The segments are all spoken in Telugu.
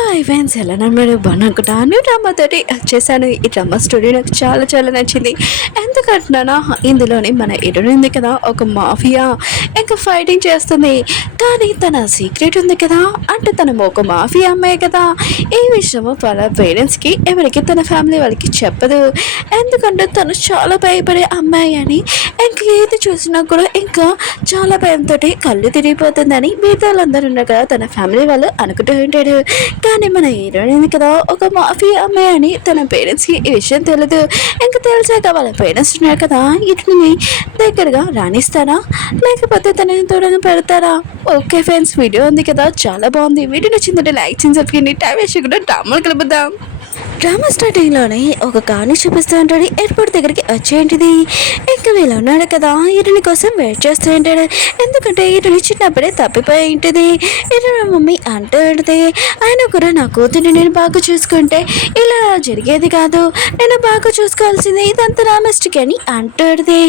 హాయ్ ఫ్రెండ్స్, ఎలా నమ్మరు బాగున్నాను. డ్రామాతోటి వచ్చేసాను. ఈ డ్రామా స్టోరీ నాకు చాలా చాలా నచ్చింది. ఎందుకంటున్నానా, ఇందులోని మన హీరోయిన్ ఉంది కదా, ఒక మాఫియా ఇంకా ఫైటింగ్ చేస్తుంది. కానీ తన సీక్రెట్ ఉంది కదా, అంటే తన ఒక మాఫియా అమ్మాయి కదా. ఈ విషయము వాళ్ళ పేరెంట్స్కి ఎవరికి తన ఫ్యామిలీ వాళ్ళకి చెప్పదు. ఎందుకంటే తను చాలా భయపడే అమ్మాయి అని, ఇంకా ఏది చూసినా కూడా ఇంకా చాలా భయంతో కళ్ళు తిరిగిపోతుందని మిగతా వాళ్ళందరూ ఉన్నారు కదా తన ఫ్యామిలీ వాళ్ళు అనుకుంటూ ఉంటాడు. కానీ మన హీరోయిన్ కదా, ఒక మాఫియా అమ్మాయి అని తన పేరెంట్స్కి ఈ విషయం తెలియదు. ఇంకా తెలిసాక వాళ్ళ పేరెంట్స్ ఉన్నారు కదా, వీటిని దగ్గరగా రాణిస్తారా లేకపోతే తనని దూరంగా పెడతారా? ఓకే ఫ్రెండ్స్, వీడియో ఉంది కదా, చాలా బాగుంది. వీడియో నచ్చిందంటే లైక్ చేసి సబ్స్క్రైబ్ టైం వేసి కూడా డ్రామాలు కలుపుదాం. డ్రామా స్టార్టింగ్లోనే ఒక కార్ని చూపిస్తూ ఉంటాడు. ఎయిర్పోర్ట్ దగ్గరికి వచ్చేంటిది. ఇంకా వీళ్ళు ఉన్నాడు కదా, ఈరుని కోసం వెయిట్ చేస్తూ ఉంటాడు. ఎందుకంటే ఈరుని చిన్నప్పుడే తప్పిపోయి ఉంటుంది. ఈరుని మమ్మీ అంటూ ఉంటుంది, ఆయన కూడా నా కూతుర్ని నేను బాగా చూసుకుంటే ఇలా జరిగేది కాదు, నేను బాగా చూసుకోవాల్సింది, ఇదంతా నా మిస్టేక్ అని అంటుంది.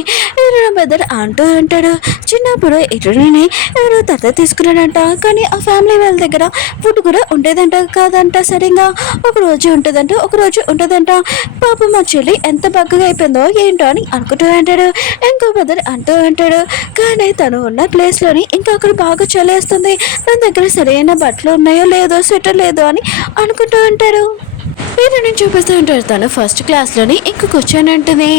ఈరుని బెదర్ అంటూ ఉంటాడు, చిన్నప్పుడు ఈరుని ఎవరో దత్త తీసుకున్నాడంట. కానీ ఆ ఫ్యామిలీ వాళ్ళ దగ్గర ఫుడ్ కూడా ఉండేదంట కాదంట, సరిగా ఒక రోజు ఉంటుందంట, ఒక రోజు ఉంటుందంట. పాప మా చెల్లి ఎంత బగ్గగా అయిపోయిందో ఏంటో అని అనుకుంటూ అంటాడు. ఇంకో బదర్ అంటూ అంటాడు, కానీ తను ఉన్న ప్లేస్లోని ఇంకా అక్కడ బాగా చలేస్తుంది, తన దగ్గర సరైన బట్టలు ఉన్నాయో లేదో, స్వెటర్ లేదో అని అనుకుంటూ ఉంటాడు. వీరిని చూపిస్తూ ఉంటారు. తను ఫస్ట్ క్లాస్లోని ఇంక కూర్చొని ఉంటుంది.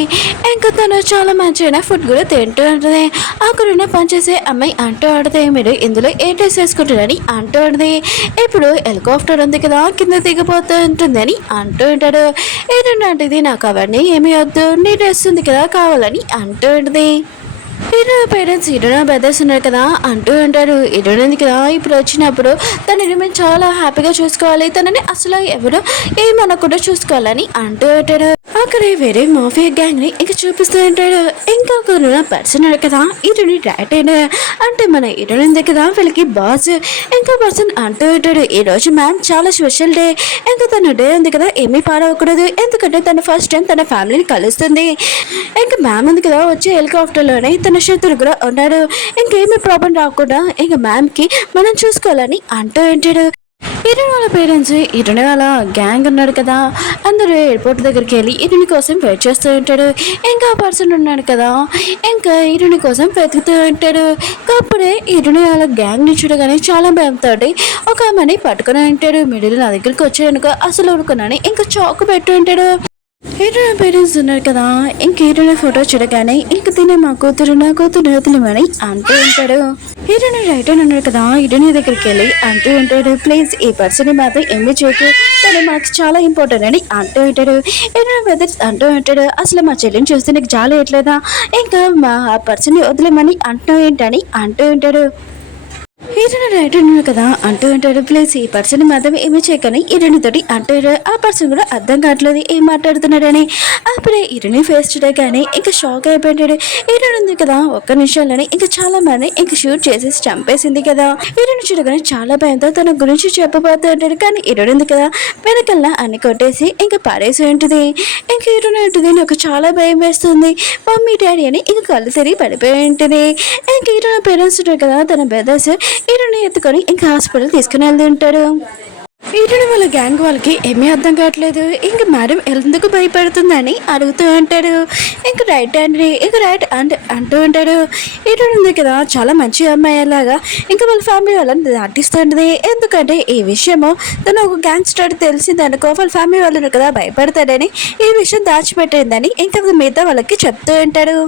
ఇంకా తను చాలా మంచిగా ఫుడ్ కూడా తింటూ ఉంటుంది. అక్కడున్న పనిచేసే అమ్మాయి అంటూ ఆడితే, మీరు ఇందులో ఏ డ్రెస్ వేసుకుంటారని అంటూ ఉంటుంది. ఇప్పుడు హెలికాప్టర్ ఉంది కదా, కింద దిగిపోతూ ఉంటుంది అని అంటూ ఉంటాడు. ఏంటంటే నాకు అవన్నీ ఏమీ వద్దు, నీ డ్రెస్ ఉంది కదా కావాలని అంటూ ఉంటుంది. హీరో పేరెంట్స్ హీరోయిన్ బ్రదర్స్ ఉన్నారు కదా అంటూ ఉంటారు. హీరోయిన్ కదా ఇప్పుడు వచ్చినప్పుడు తనని మేము చాలా హ్యాపీగా చూసుకోవాలి, తనని అసలు ఎవరు ఏమనకుండా చూసుకోవాలని అంటూ ఉంటాడు. అక్కడ వేరే మాఫియా గ్యాంగ్ ని ఇంకా చూపిస్తూ ఉంటాడు. ఇంకొక పర్సన్ కదా హీరోయిన్ రైట్ హ్యాండ్, అంటే మన హీరోయిన్ కదా వీళ్ళకి బాస్. ఇంకో పర్సన్ అంటూ ఉంటాడు, ఈ రోజు మ్యామ్ చాలా స్పెషల్ డే, ఇంకా తన డే ఉంది కదా ఏమీ పాడవకూడదు, ఎందుకంటే తన ఫస్ట్ టైం తన ఫ్యామిలీని కలుస్తుంది. ఇంకా మ్యామ్ ఉంది కదా వచ్చే హెలికాప్టర్లోనే తన శత్రువు కూడా ఉన్నాడు, ఇంకేమీ ప్రాబ్లం రాకుండా ఇంకా మ్యామ్కి మనం చూసుకోవాలని అంటూ ఉంటాడు. ఇరుని వాళ్ళ పేరెంట్స్ ఇరుని వాళ్ళ గ్యాంగ్ ఉన్నాడు కదా, అందరూ ఎయిర్పోర్ట్ దగ్గరికి వెళ్ళి ఇరుని కోసం వెయిట్ చేస్తూ ఉంటాడు. ఇంకా పర్సన్ ఉన్నాడు కదా, ఇంకా ఇరుని కోసం వెతుకుతూ ఉంటాడు. అప్పుడే ఇరుని వాళ్ళ గ్యాంగ్ని చూడగానే చాలా భయంతో ఒక ఆమెని పట్టుకుని ఉంటాడు. మిడిల్ నా దగ్గరికి వచ్చాయనుకో అసలు ఊరుకున్నాను, ఇంకా చాకు పెట్టు ఉంటాడు. హీరోయిన్ పేరెంట్స్ ఉన్నారు కదా, ఇంక హీరోయిన్ ఫోటో చూడగానే ఇంక తినే మా కూతురు నా కూతురు వదిలేమని అంటూ ఉంటాడు. హీరోయిన్ రైట్ అని ఉన్నాడు కదా, హీరోయిన్ దగ్గరికి వెళ్ళి అంటూ ఉంటాడు, ప్లీజ్ ఈ పర్సన్ మాత్రం ఏమీ చేయకు, తను మనకు చాలా ఇంపార్టెంట్ అని అంటూ ఉంటాడు. హీరోయిన్ బ్రదర్స్ అంటూ ఉంటాడు, అసలు మా చెల్లిని చూస్తే నీకు జాలి ఎట్లేదా, ఇంకా మా పర్సన్ వదిలేమని అంటూ ఏంటని అంటూ ఉంటాడు. హీరోయిన్ రైట్ ఉన్నాడు కదా అంటూ ఉంటాడు, ప్లీజ్ ఈ పర్సన్ మాత్రం ఏమీ చేయకని హీరోయిన్ తోటి అంటాడు. ఆ పర్సన్ కూడా అర్థం కావట్లేదు ఏం మాట్లాడుతున్నాడని. అప్పుడే హీరోయిన్ ఫేస్ చూడగానే ఇంకా షాక్ అయిపోయాడు. హీరోయిన్ ఉంది కదా ఒక్క నిమిషంలోనే ఇంకా చాలా మంది ఇంకా షూట్ చేసేసి చంపేసింది కదా. హీరోయిన్ చూడగానే చాలా భయంతో తన గురించి చెప్పబోతూ ఉంటాడు. కానీ హీరోయిన్ ఉంది కదా వెనకల్లా అన్ని కొట్టేసి ఇంకా పారేసి ఉంటుంది. ఇంకా హీరోయిన్ ఉంటుంది, నాకు చాలా భయం వేస్తుంది మమ్మీ డాడీ అని ఇంకా కళ్ళు తిరిగి పడిపోయి ఉంటుంది. ఇంకా హీరోయిన్ పేరెంట్స్ ఉంటారు కదా తన బ్రదర్స్ హీరోని ఎత్తుకొని ఇంకా హాస్పిటల్ తీసుకుని వెళ్తుంటాడు. హీరోని వాళ్ళ గ్యాంగ్ వాళ్ళకి ఏమీ అర్థం కావట్లేదు. ఇంకా మేడం ఎందుకు భయపడుతుందని అడుగుతూ ఉంటాడు. ఇంకా రైట్ హ్యాండ్ ఇంకా రైట్ హ్యాండ్ అంటూ ఉంటాడు. హీరోని ఉంది కదా చాలా మంచి అమ్మాయి లాగా ఇంకా వాళ్ళ ఫ్యామిలీ వాళ్ళని దాటిస్తుంది. ఎందుకంటే ఈ విషయము తను ఒక గ్యాంగ్స్టర్ తెలిసిందనుకో వాళ్ళ ఫ్యామిలీ వాళ్ళు కదా భయపడతాడని ఈ విషయం దాచిపెట్టిందని ఇంకా మిగతా వాళ్ళకి చెప్తూ ఉంటాడు.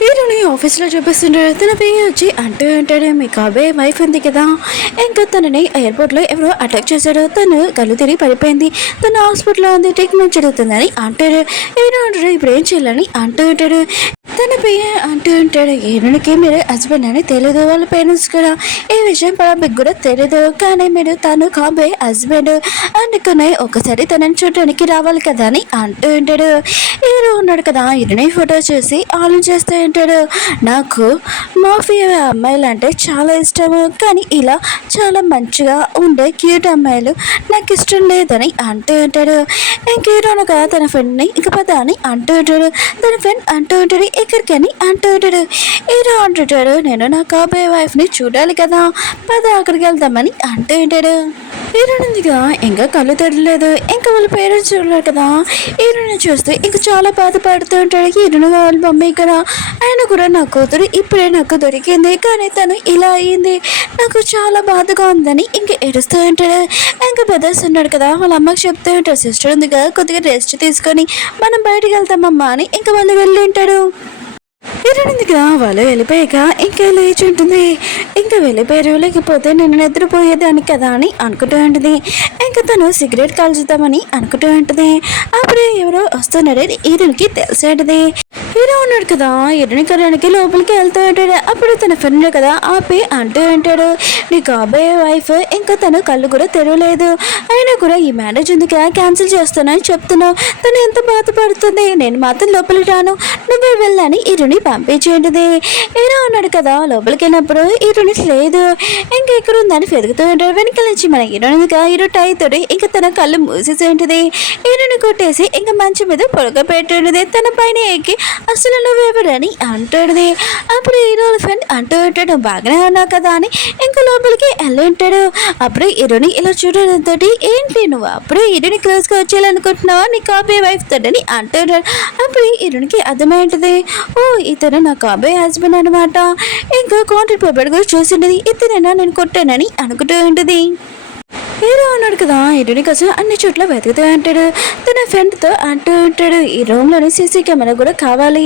హీరోని ఆఫీస్లో చూపిస్తుంటాడు. తన పేరు వచ్చి అంటూ ఉంటాడు, మీ కాబోయే వైఫ్ ఉంది కదా, ఇంకా తనని ఎయిర్పోర్ట్లో ఎవరో అటాక్ చేశాడు, తను కళ్ళు తిరిగి పడిపోయింది, తన హాస్పిటల్లో ఉంది, ట్రీట్మెంట్ జరుగుతుందని అంటాడు. హీరో అంటాడు, ఇప్పుడు ఏం చేయాలని అంటూ ఉంటాడు. తన పేరు అంటూ ఉంటాడు, హీరోనికి మీరు హస్బెండ్ అని తెలియదు, వాళ్ళ పేరెంట్స్ కూడా ఈ విషయం పబ్లిక్ కూడా తెలియదు, కానీ మీరు తను కాబోయే హస్బెండ్ అందుకనే ఒకసారి తనని చూడడానికి రావాలి కదా అని అంటూ ఉంటాడు. హీరో ఉన్నాడు కదా, హీరోని ఫోటో చూసి ఆలోచిస్తూ ఉంటాడు, నాకు మాఫియా అమ్మాయిలు అంటే చాలా ఇష్టము, కానీ ఇలా చాలా మంచిగా ఉండే క్యూట్ అమ్మాయిలు నాకు ఇష్టం లేదని అంటూ ఉంటాడు. ఇంక హీరోను కదా తన ఫ్రెండ్ని ఇంక పద అని అంటూ ఉంటాడు. తన ఫ్రెండ్ అంటూ ఉంటాడు, ఎక్కడికి అని అంటూ ఉంటాడు. హీరో అంటుంటాడు, నేను నా కాబోయే వైఫ్ని చూడాలి కదా, పద అక్కడికి వెళ్దామని అంటూ ఉంటాడు. హీరోయిన్గా ఇంకా కళ్ళు తెరలేదు. ఇంకా వాళ్ళ పేరెంట్స్ ఉన్నారు కదా, హీరోయిన్ చూస్తే ఇంకా చాలా బాధపడుతూ ఉంటాడు. హీరోయిన్ వాళ్ళ మమ్మీ కదా, ఆయన కూడా నా కూతురు ఇప్పుడే నాకు దొరికింది, కానీ తను ఇలా అయ్యింది, నాకు చాలా బాధగా ఉందని ఇంకా ఏడుస్తూ ఉంటాడు. ఇంకా బ్రదర్స్ ఉన్నాడు కదా, వాళ్ళ అమ్మకి చెప్తూ ఉంటాడు, సిస్టర్ ఉంది కదా కొద్దిగా రెస్ట్ తీసుకొని మనం బయటికి వెళ్తామమ్మా అని ఇంకా వాళ్ళు వెళ్ళి ఉంటాడు. కదా వాళ్ళు వెళ్ళిపోయాక ఇంకా లేచి ఉంటుంది. ఇంకా వెళ్ళిపోయారు, లేకపోతే నేను నిద్రపోయేదాన్ని కదా అని అనుకుంటూ ఉంటుంది. ఇంకా తను సిగరెట్ కాల్చుతామని అనుకుంటూ ఉంటుంది. అప్పుడు ఎవరో వస్తున్నాడు హీరోకి తెలిసేంటిది. హీరో ఉన్నాడు కదా, హీరోని కరానికి లోపలికి వెళ్తూ ఉంటాడు. అప్పుడు తన ఫ్రెండ్ కదా ఆపి అంటూ ఉంటాడు, నీ కాబోయే వైఫ్ ఇంకా తన కళ్ళు కూడా తెరవలేదు, అయినా కూడా ఈ మ్యారేజ్ ఎందుకు క్యాన్సిల్ చేస్తానని చెప్తున్నావు, తను ఎంత బాధపడుతుంది, నేను మాత్రం లోపలికి రాను, నువ్వే వెళ్ళని హీరోని పంపించేంటిది. హీరో ఉన్నాడు కదా, లోపలికి వెళ్ళినప్పుడు హీరోని లేదు, ఇంకా ఎక్కడ ఉందని వెతుకుతూ ఉంటాడు. వెనకాల నుంచి మన హీరో టై తోటి ఇంకా తన కళ్ళు మూసేసేంటిది. హీరోని కొట్టేసి ఇంకా మంచి మీద పొడగపెట్టేది, తన పైన ఎక్కి అసలు నువ్వెవరని అంటాడుది. అప్పుడు హీరో ఫ్రెండ్ అంటూ ఉంటాడు, బాగానే ఉన్నావు కదా అని ఇంకా లోపలికి వెళ్ళి ఉంటాడు. అప్పుడు హీరోని ఇలా చూడడంతో, ఏంటి నువ్వు అప్పుడు హీరోని క్లోజ్గా వచ్చేయాలనుకుంటున్నావా నీ కాబోయే వైఫ్ తోడని అంటున్నాడు. అప్పుడు హీరోనికి అర్థమైంటుంది, ఓ ఇతను నా కాబోయే హస్బెండ్ అనమాట, ఇంకా కాంట్రాక్ట్ పేపర్ కూడా చూసిండేది ఇతనైనా నేను కొట్టానని అనుకుంటూ ఉంటుంది. హీరో అన్నాడు కదా, హీరోని కోసం అన్ని చోట్ల వెతుకుతూ ఉంటాడు. తన ఫ్రెండ్తో అంటూ ఉంటాడు, ఈ రూమ్లోని సీసీ కెమెరా కూడా కావాలి,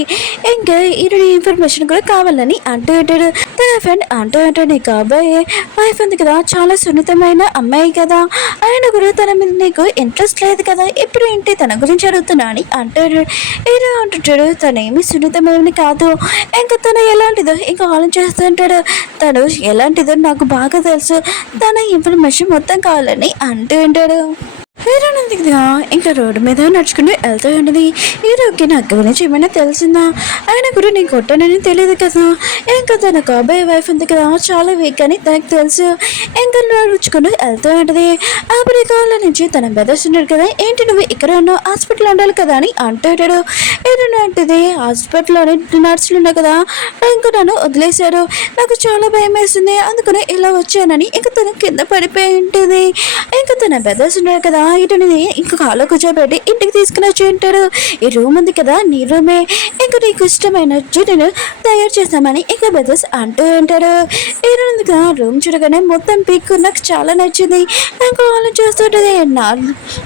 ఇంకా హీరోని ఇన్ఫర్మేషన్ కూడా కావాలని అంటూ ఉంటాడు. తన ఫ్రెండ్ అంటూ ఉంటాడు, నీకు అబ్బాయి వైఫ్ ఉంది కదా, చాలా సున్నితమైన అమ్మాయి కదా, ఆయన కూడా తన మీద నీకు ఇంట్రెస్ట్ లేదు కదా, ఇప్పుడు ఏంటి తన గురించి అడుగుతున్నా అని అంటాడు. హీరో అంటుంటాడు, తనేమి సున్నితమైనది కాదు, ఇంకా తను ఎలాంటిదో ఇంకా ఆలోచిస్తూ ఉంటాడు, తను ఎలాంటిదో నాకు బాగా తెలుసు, తన ఇన్ఫర్మేషన్ మొత్తం కావాలని అంటూ ఉంటాడు. హీరోనంది కదా ఇంకా రోడ్డు మీద నడుచుకుంటూ వెళ్తూ ఉంటుంది. హీరోకి నాకు గురించి ఏమైనా తెలిసిందా, ఆయన కూడా నేను కొట్టానని తెలియదు కదా, ఇంకా తన కాబోయే వైఫ్ ఉంది కదా చాలా వీక్ అని తనకు తెలుసు, ఇంకా నడుచుకుంటూ వెళ్తూ ఉంటుంది. అప్పుడు కాళ్ళ నుంచి తన బ్రదర్స్ ఉన్నాడు కదా, ఏంటి నువ్వు ఇక్కడ ఉన్నావు, హాస్పిటల్ ఉండాలి కదా అని అంటాడు. హీరోని అంటుంది, హాస్పిటల్లోని నర్సులు ఉన్నాయి కదా, ఇంకా నన్ను వదిలేశారు, నాకు చాలా భయం వేస్తుంది, అందుకని ఇలా వచ్చానని ఇంకా తన కింద పడిపోయి ఉంటుంది. ఇంకా తన బ్రదర్స్ ఉన్నాడు కదా, ఇటుని ఇంకా కాలో కూర్చోబెట్టి ఇంటికి తీసుకుని వచ్చి ఉంటాడు. ఈ రూమ్ ఉంది కదా నీ రూమే, ఇంకా నీకు ఇష్టమైనట్టు నేను తయారు చేస్తామని ఇంకా బ్రదర్స్ అంటూ ఉంటారు. ఈరోజు కదా రూమ్ చూడగానే మొత్తం పిక్ నాకు చాలా నచ్చింది, ఇంకా వాళ్ళు చూస్తుంటది, నా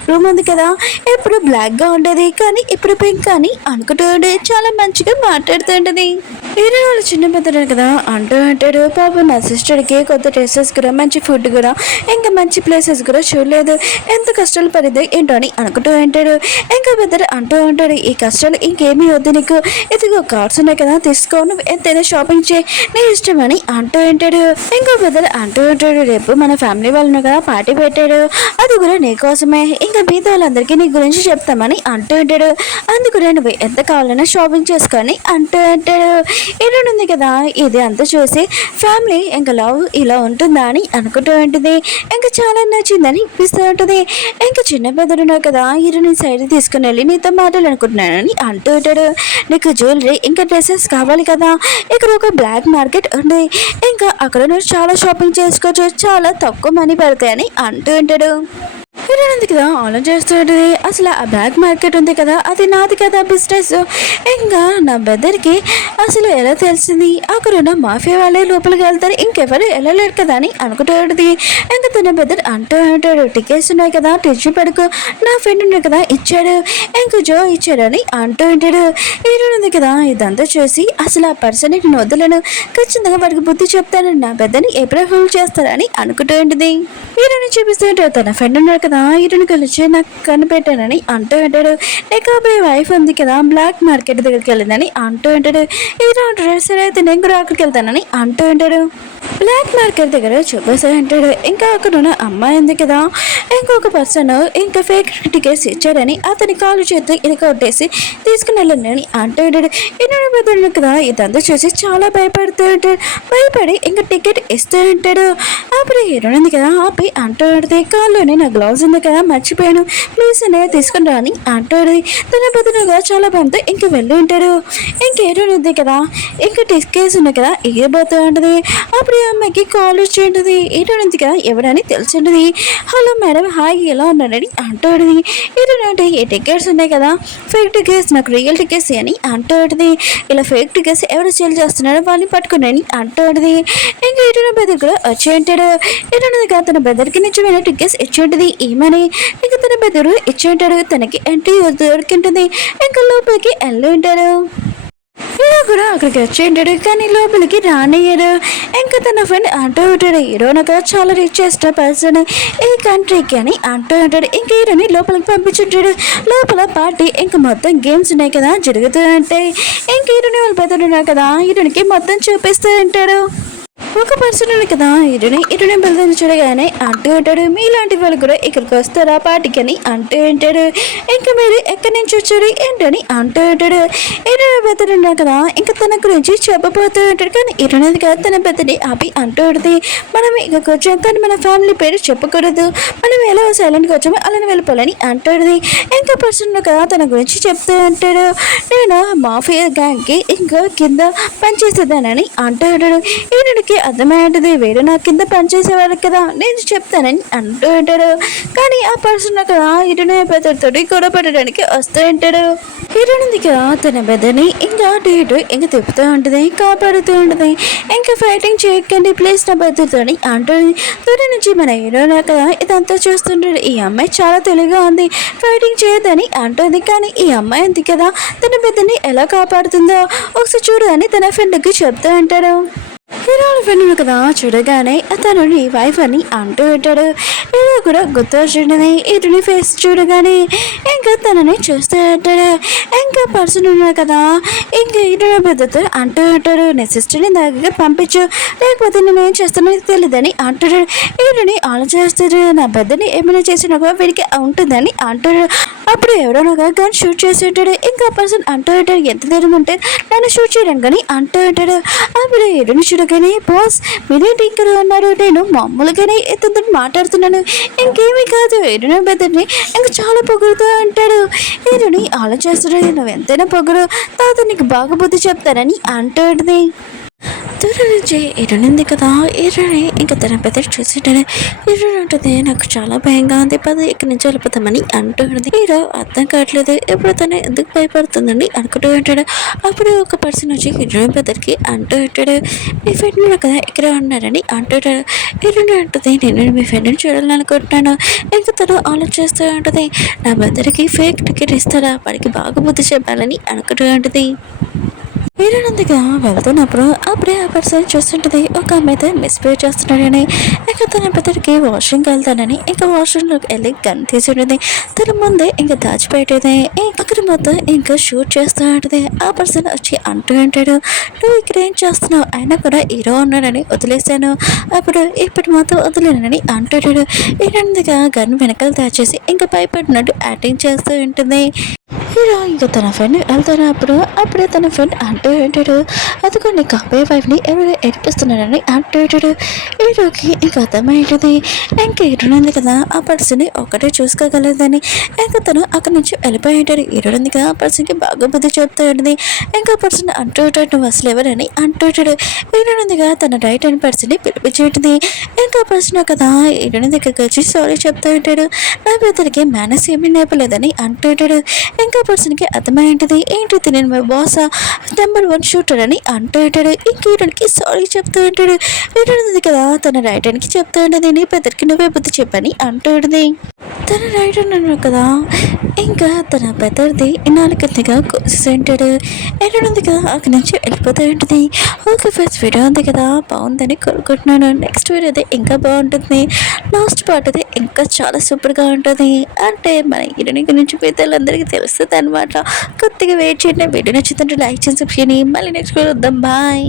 రూమ్ ఉంది కదా ఎప్పుడు బ్లాక్గా ఉండేది కానీ ఇప్పుడు పింక్ అని అనుకుంటూ ఉండేది, చాలా మంచిగా మాట్లాడుతుంటది. ఈరోజు వాళ్ళు చిన్న పెద్దడు కదా అంటూ ఉంటాడు, పాపం నా సిస్టర్కి కొత్త డ్రెస్సెస్ కూడా మంచి ఫుడ్ కూడా ఇంకా మంచి ప్లేసెస్ కూడా చూడలేదు, ఎంత కష్టాలు పడితే ఏంటో అని అనుకుంటూ ఉంటాడు. ఇంకా పెద్దడు అంటూ ఉంటాడు, ఈ కష్టాలు ఇంకేమీ వద్దు నీకు, ఇదిగో కార్డ్స్ ఉన్నాయి కదా తీసుకో, నువ్వు ఎంతైనా షాపింగ్ చేయి నీ ఇష్టం అని అంటూ ఉంటాడు. ఇంకో పెద్దడు అంటూ ఉంటాడు, రేపు మన ఫ్యామిలీ వాళ్ళు కదా పార్టీ పెట్టాడు, అది కూడా నీకోసమే, ఇంకా మిగతా వాళ్ళందరికీ నీ గురించి చెప్తామని అంటూ ఉంటాడు, అందుకనే నువ్వు ఎంత కావాలన్నా షాపింగ్ చేసుకొని అంటూ ఉంటాడు. ఇలా ఉంది కదా ఇది అంతా చూసి ఫ్యామిలీ ఇంకా లవ్ ఇలా ఉంటుందా అని అనుకుంటూ ఉంటుంది, ఇంకా చాలా నచ్చిందని ఇప్పిస్తూ ఉంటుంది. ఇంకా చిన్న పెద్దడున్నావు కదా, హీరోని సైడ్ తీసుకుని వెళ్ళి నీతో మాట్లాడాలనుకుంటున్నానని అంటూ ఉంటాడు. నీకు జ్యువెలరీ ఇంకా డ్రెస్సెస్ కావాలి కదా, ఇక్కడ ఒక బ్లాక్ మార్కెట్ ఉంది, ఇంకా అక్కడ నువ్వు చాలా షాపింగ్ చేసుకోవచ్చు, చాలా తక్కువ మనీ పడతాయని అంటూ ఉంటాడు. హీరోనంది కదా ఆలోచిస్తాడు, అసలు ఆ బ్లాక్ మార్కెట్ ఉంది కదా అది నాది కదా బిజినెస్, ఇంకా నా బ్రదర్కి అసలు ఎలా తెలిసింది, అక్కడ ఉన్న మాఫియా వాళ్ళే లోపలికి వెళ్తారు, ఇంకెవరు వెళ్ళలేరు కదా అని అనుకుంటుంది. ఇంకా తన బ్రదర్ అంటూ ఉంటాడు, టికెట్స్ ఉన్నాయి కదా టెన్షన్ పడుకో, నా ఫ్రెండ్ ఉన్నాయి కదా ఇచ్చాడు, ఇంకా జో ఇచ్చాడని అంటూ ఉంటాడు. హీరోనంది కదా ఇదంతా చూసి అసలు ఆ పర్సన్ నేను వదలను, ఖచ్చితంగా వాడికి బుద్ధి చెప్తాను, నా బ్రదర్ని ఎప్పుడో హోల్డ్ చేస్తారని అనుకుంటూ ఉంటుంది. హీరోని చూపిస్తూ ఉంటాడు, తన ఫ్రెండ్ ఉన్నాడు కదా హీరోని కలిసి నాకు కనిపెట్టానని అంటూ ఉంటాడు. నీకు అబ్బాయి వైఫ్ ఉంది కదా బ్లాక్ మార్కెట్ దగ్గరికి వెళ్ళిందని అంటూ ఉంటాడు. హీరో అంటాడు, సరే అయితే నేను కూడా అక్కడికి వెళ్తానని అంటూ ఉంటాడు. బ్లాక్ మార్కెట్ దగ్గర చూపేసా అంటాడు, ఇంకా అక్కడ ఉన్న అమ్మాయి ఉంది కదా ఇంకొక పర్సన్ ఇంకా ఫేక్ టికెట్స్ ఇచ్చారని అతని కాలు చేతి ఇరకొట్టేసి తీసుకుని వెళ్ళండి అంటూ ఉంటాడు. ఎన్నో పెద్దడు కదా ఇదంతా చూసి చాలా భయపడుతూ ఉంటాడు, భయపడి ఇంకా టికెట్ ఇస్తూ ఉంటాడు. అప్పుడు హీరోయిన్ ఉంది కదా ఆపి అంటూ ఉంటుంది. కాల్లోనే నా గ్లౌజ్ ఉంది కదా మర్చిపోయాను, ప్లీజ్ అన్నయ్య తీసుకుని రాని అంటూ తన బదులుగా చాలా భయంతో ఇంక వెళ్ళి ఉంటాడు. ఇంకేటో ఉంది కదా, ఇంక టెస్ట్ కేసు ఉంది కదా ఎగిరిపోతూ ఉంటుంది. అప్పుడు ఈ అమ్మాయికి కాల్ వచ్చి ఉంటుంది. ఏటో ఉంది కదా ఎవరని తెలిసి ఉంటుంది. హలో మేడం హాయ్ ఎలా ఉన్నాడని అంటూ ఉంటుంది. ఏంటంటే ఈ టికెట్స్ ఉన్నాయి కదా ఫేక్ టికెట్స్ నాకు రియల్ టికెట్స్ అని అంటూ ఉంటుంది. ఇలా ఫేక్ టికెట్స్ ఎవరు సేల్ చేస్తున్నారో వాళ్ళని పట్టుకున్నాను అంటూ ఉంటుంది. ఇంకా ఇటు బెదర్ కూడా వచ్చి ఉంటాడు. ఇటు తన బెదర్కి నిజమైన టికెట్స్ ఇచ్చి ఉంటుంది. ఏమని ఇంకా తన బెదరు ఇచ్చి ఉంటాడు. తనకి ఎంట్రీ దొరికింటుంది. ఇంకా లోపలికి వెళ్ళి ఉంటాడు. హీరో కూడా అక్కడికి వచ్చి ఉంటాడు. కానీ లోపలికి రానియ్యాడు. ఇంకా తన ఫ్రెండ్ అంటూ ఉంటాడు, హీరోనక చాలా రిచెస్ట్ పర్సన్ ఈ కంట్రీకి అని అంటూ ఉంటాడు. ఇంక హీరోని లోపలికి పంపించుంటాడు. లోపల పార్టీ ఇంకా మొత్తం గేమ్స్ ఉన్నాయి కదా జరుగుతూ ఉంటాయి. ఇంక హీరోని వాళ్ళు పెద్దలున్నారు కదా హీరోనికి మొత్తం చూపిస్తూ ఉంటాడు. ఒక పర్సన్ కదా ఇటుని బెల్దని చూడగానే అంటూ ఉంటాడు, మీలాంటి వాళ్ళు కూడా ఇక్కడికి వస్తారా పార్టీకి అని అంటూ ఉంటాడు. ఇంకా మీరు ఎక్కడి నుంచి వచ్చారు ఏంటని అంటూ ఉంటాడు. ఇటుని బెత్తడున్నా కదా ఇంకా తన గురించి చెప్పబోతూ ఉంటాడు. కానీ ఇటునది కదా తన బెత్తని ఆపి అంటూ ఉంటుంది, మనం ఇక్కడికి వచ్చాం కానీ మన ఫ్యామిలీ పేరు చెప్పకూడదు, మనం ఎలా సైలెంట్గా వచ్చామో అలానే వెళ్ళిపోవాలని అంటుంది. ఇంకా పర్సన్ కదా తన గురించి చెప్తూ ఉంటాడు, నేను మాఫియా గ్యాంగ్కి ఇంకా కింద పనిచేసేదానని అంటూ ఉంటాడు. ఈయనకి అర్థమయ్యేది వీడు నా కింద పనిచేసేవాడు కదా నేను చెప్తానని అంటూ ఉంటాడు. కానీ ఆ పర్సన్ కదా ఇటునే బెదర్తోటి గొడవ పడడానికి వస్తూ ఉంటాడు. హీరోనింది కదా తన బెదర్ని ఇంకా అటు ఇటు ఇంకా తిప్పుతూ ఉంటుంది, కాపాడుతూ ఉంటుంది. ఇంకా ఫైటింగ్ చేయకండి ప్లీజ్ నా బెదర్తోని అంటుంది. దూరం నుంచి మన హీరోనా కదా ఇదంతా చూస్తుంటాడు. ఈ అమ్మాయి చాలా తెలివిగా ఉంది, ఫైటింగ్ చేయదని అంటుంది. కానీ ఈ అమ్మాయి ఉంది కదా తన బెదర్ని ఎలా కాపాడుతుందో ఒకసారి చూడు అని తన ఫ్రెండ్కి చెప్తూ ఉంటాడు. హీరోని ఫ్రెండ్ కదా చూడగానే అతను నీ వైఫ్ అని అంటూ ఉంటాడు. హీరో కూడా గుర్తొచ్చింది. ఇటుని ఫేస్ చూడగానే ఇంకా తనని చూస్తూ ఉంటాడు. ఇంకా పర్సన్ ఉన్నాడు కదా ఇంకా ఇటు పెద్దతో అంటూ ఉంటాడు, నీ సిస్టర్ని దగ్గర పంపించు లేకపోతే నేను ఏం చేస్తానో తెలియదని అంటాడు. వీడిని ఆలోచిస్తాడు, నా పెద్దని ఏమైనా చేసినా వీడికి ఉంటుందని అంటాడు. అప్పుడు ఎవరోనగా గన్ షూట్ చేసి ఉంటాడు. ఇంకా పర్సన్ అంటూ ఉంటాడు, ఎంత ధైర్యం ఉంటే నన్ను షూట్ చేయడం కానీ అంటూ ఉంటాడు. అప్పుడు ఎడుని చూడగానే బాస్ మీరేంటి ఇక్కడ ఉన్నారు, నేను మామూలుగానే ఇతనితో మాట్లాడుతున్నాను ఇంకేమీ కాదు ఎడున బెదర్ని ఇంకా చాలా పొగుడుతూ అంటాడు. ఎడుని ఆలోచిస్తున్నాడు, నువ్వు ఎంతైనా పొగరు తర్వాత నీకు బాగా బుద్ధి చెప్తానని అంటుంది. దూరం నుంచి ఎరునింది కదా ఎర్రని ఇంకా తన పెద్ద చూసేటనే ఎర్రని ఉంటుంది, నాకు చాలా భయంగా ఉంది పద ఇక్కడి నుంచి వెళ్ళిపోతామని అంటూ ఉంటుంది. హీరో అర్థం కావట్లేదు ఎప్పుడు తను ఎందుకు భయపడుతుందని అనుకుంటూ ఉంటాడు. అప్పుడు ఒక పర్సన్ వచ్చి హీరోయిన్ పెద్దరికి అంటూ ఉంటాడు, మీ ఫ్రెండ్ కదా ఇక్కడ ఉన్నారని అంటుంటాడు. హీరోయిన్ అంటుంది, నేను మీ ఫ్రెండ్ని చూడాలనుకుంటున్నాను. ఇంకా తను ఆలోచిస్తూ ఉంటుంది, నా బెదరికి ఫేక్ టికెట్ ఇస్తారా వాడికి బాగా బుద్ధి చెప్పాలని అనుకుంటూ ఉంటుంది. వీరనందుగా వెళ్తున్నప్పుడు అప్పుడే ఆ పర్సన్ చూస్తుంటుంది, ఒక అమ్మాయితో మిస్బిహేవ్ చేస్తున్నాడని. ఇంకా తన పెద్దడికి వాష్రూమ్కి వెళ్తానని ఇంకా వాష్రూమ్లోకి వెళ్ళి గన్ తీసి ఉంటుంది. తన ముందే ఇంకా దాచిపెట్టేది అక్కడ మొత్తం ఇంకా షూట్ చేస్తూ ఉంటుంది. ఆ పర్సన్ వచ్చి అంటూ ఉంటాడు, నువ్వు ఇక్కడ ఏం చేస్తున్నావు, అయినా కూడా హీరో ఉన్నాడని వదిలేశాను, అప్పుడు ఇప్పుడు మొత్తం వదిలేనని అంటుంటాడు. వీరనందుగా గన్ వెనకాల దాచేసి ఇంకా భయపడినట్టు యాక్టింగ్ చేస్తూ ఉంటుంది. హీరో ఇంకా తన ఫ్రెండ్ వెళ్తున్నప్పుడు అప్పుడే తన ఫ్రెండ్ అంటూ ఉంటాడు, అదిగోండి కాబోయే వైఫ్ని ఎవరు ఏడిపిస్తున్నారని అంటూ ఉంటాడు. హీరోకి ఇంకా అర్థమైంటుంది, ఇంకా హీరోనుంది కదా ఆ పర్సన్ని ఒక్కటే చూసుకోగలదని. ఇంకా తను అక్కడి నుంచి వెళ్ళిపోయి ఉంటాడు. హీరోనుంది కదా ఆ పర్సన్కి బాగా బుద్ధి చెప్తూ ఉంటుంది. ఇంకా పర్సన్ అంటూ ఉంటాడు, నువ్వు అసలు ఎవరని అంటూ ఉంటాడు. హీరోనుందిగా తన రైట్ హ్యాండ్ పర్సన్ని పిలిపించి ఉంటుంది. ఇంకా పర్సన్ కదా హీరోని దగ్గరికి వచ్చి సారీ చెప్తూ ఉంటాడు, నా పెద్దరికి మేనస్ ఏమీ నేపలేదని అంటూ ఉంటాడు. ఇంకా పర్సన్కి అర్థమైంటుంది, ఏంటి నేను మా బాస్ నెంబర్ 1 షూటర్ అని అంటూ ఉంటాడు. ఇంక హీరోనికి సారీ చెప్తూ ఉంటాడు. హీరోది కదా తన రైట్ హ్యాండ్కి చెప్తూ ఉంటుంది, నీ పెద్దరికి నువ్వే బుద్ధి చెప్పని అంటూ ఉంటుంది. తన రైట్ హ్యాండ్ అన్నాడు కదా ఇంకా తన పెద్దది నాలుగెత్తిగా కోసేసి ఉంటాడు. హీరోది కదా అక్కడి నుంచి వెళ్ళిపోతూ ఉంటుంది. ఓకే ఫ్రెండ్స్ వీడియో ఉంది కదా బాగుందని కోరుకుంటున్నాను. నెక్స్ట్ వీడియో అయితే ఇంకా బాగుంటుంది, లాస్ట్ పార్ట్ అయితే ఇంకా చాలా సూపర్గా ఉంటుంది. అంటే మన హీరోని గురించి పెద్దలందరికీ తెలుస్తుంది అనమాట. కొద్దిగా వెయిట్ చేయండి. వీడియో నచ్చుతుంటే లైక్ చేసి సబ్స్క్రైబ్ చేయండి. మళ్ళీ నెక్స్ట్ వీడియో వద్దాం. బాయ్.